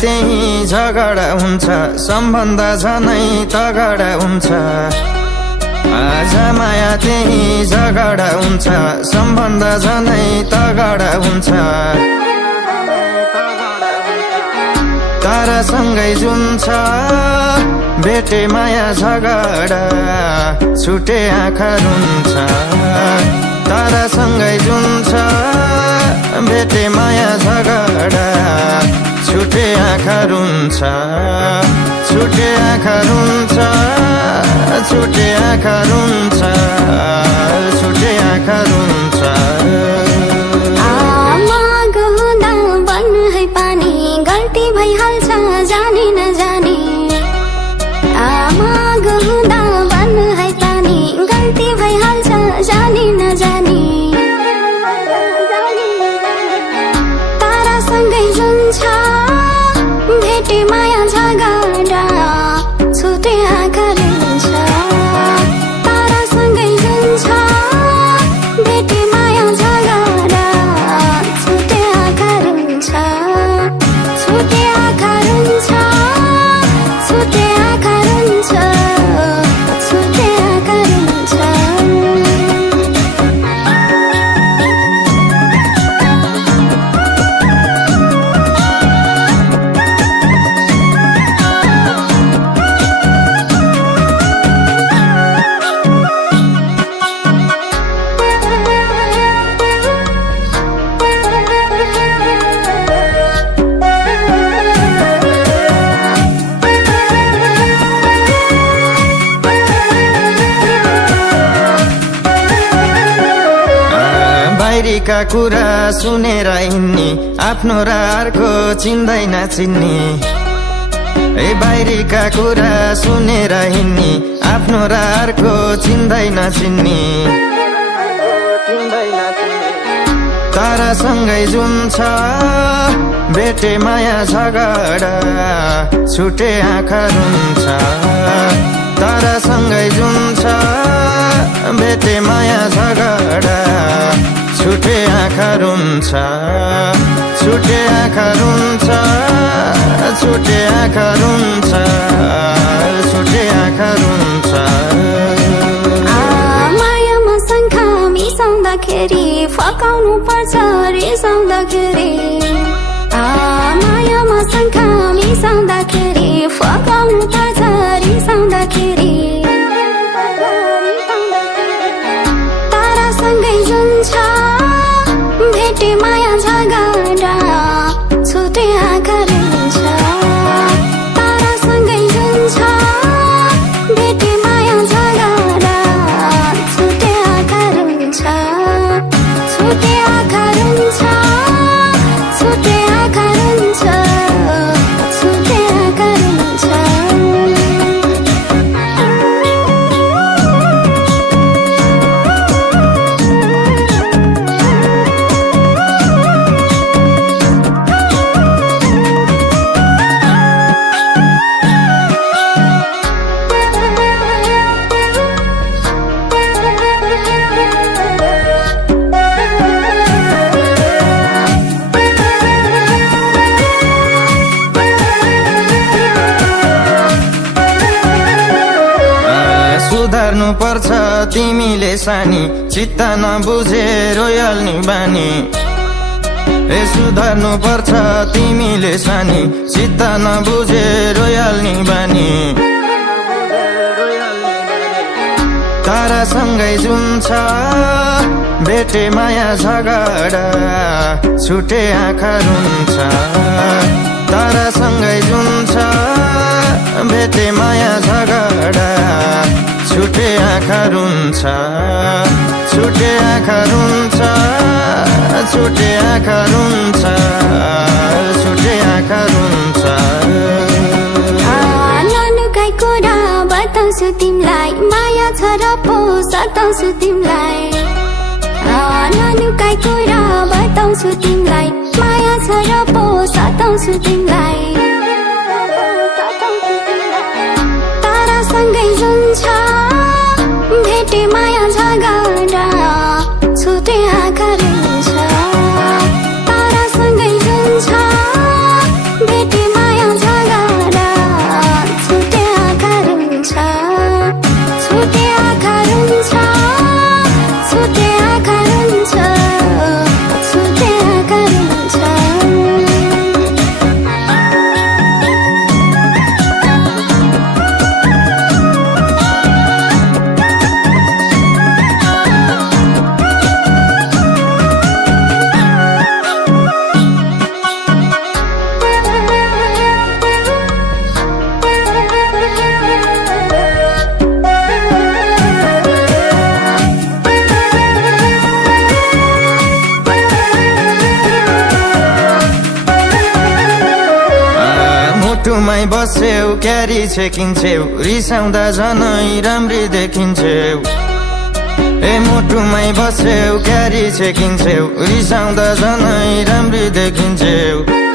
त्यही झगडा हुन्छ सम्बन्ध झनै तगडा हुन्छ आज माया त्यही झगडा हुन्छ सम्बन्ध झनै तगडा हुन्छ तारासँगै जुन छ भेटे माया झगडा छुटे आँखा रुन्छ तारासँगै जुन छ भेटे माया झगडा छुटे आँखा रुन्छ छुटे आँखा रुन्छ छुटे आँखा रुन्छ छुटे आँखा रुन्छ भइहाल्छ जाने नजाने आमा गहुँदा बन है पानी गल्ती भइहाल्छ जाने नजाने तारासँगै जुन छ भेटे माया झगडा छुटे आँखा रुन्छ तारासँगै जुन छ भेटे माया झगडा छुटे आँखा रुन्छ छुटे आँखा रुन्छ छुटे आँखा रुन्छ छुटे आँखा रुन्छ बाहिरीका कुरा सुनेर हिँड्ने आफ्नो र अर्को चिन्दैन चिन्ने बाहिरीका कुरा सुनेर हिँड्ने आफ्नो र अर्को चिन्दैन चिन्ने तारासँगै जुन छ भेटे माया झगडा छुटे आँखा रुन्छ तारासँगै जुन छ भेटे माया झगडा छुटे आँखा रुन्छ छुटे आँखा रुन्छ छुटे आँखा रुन्छ छुटे आँखा रुन्छ मायामा शङ्खा मिसाउँदाखेरि फकाउनु पर्छ रिसाउँदाखेरि मायामा शङ्खा मिसाउँदाखेरि फकाउनु पर्छ रिसाउँदाखेरि तारासँगै जुन छ भेटे माया झगडा छुटे आँखा रुन्छ तारासँगै जुन छ भेटे माया झगडा छुटे आँखा रुन्छ छुटे आँखा रुन्छ छुटे आँखा रुन्छ छुटे आँखा रुन्छ सुधार्नु पर्छ तिमीले सानी चित्त नबुझे रोयाल्ने बानी सुधार्नु पर्छ तिमीले सानी चित्त नबुझे रोयाल्ने बानी तारासँगै जुन छ भेटे माया झगडा छुटे आँखा रुन्छ तारासँगै जुन छ भेटे माया झगडा छुटे आँखा रुन्छ छुटे आँखा रुन्छ छुटे आँखा रुन्छ छुटे आँखा रुन्छ नानुकाई कुरा बताउँछु तिमीलाई माया छ र पो सताउँछु तिमीलाई नानुकाई कुरा बताउँछु तिमीलाई माया छ र पो सताउँछु तिमीलाई तारासँगै जुन छ भेटे माया झगडा छुटे आँखा रुन्छ तारासँगै जुन छ भेटे माया मुटुमै बस्छेउ क्यारी छेकिन्छेउ रिसाउँदा झनै राम्री देखिन्छेउ ए मुटुमै बस्छेउ क्यारी छेकिन्छेउ रिसाउँदा झनै राम्री देखिन्छेउ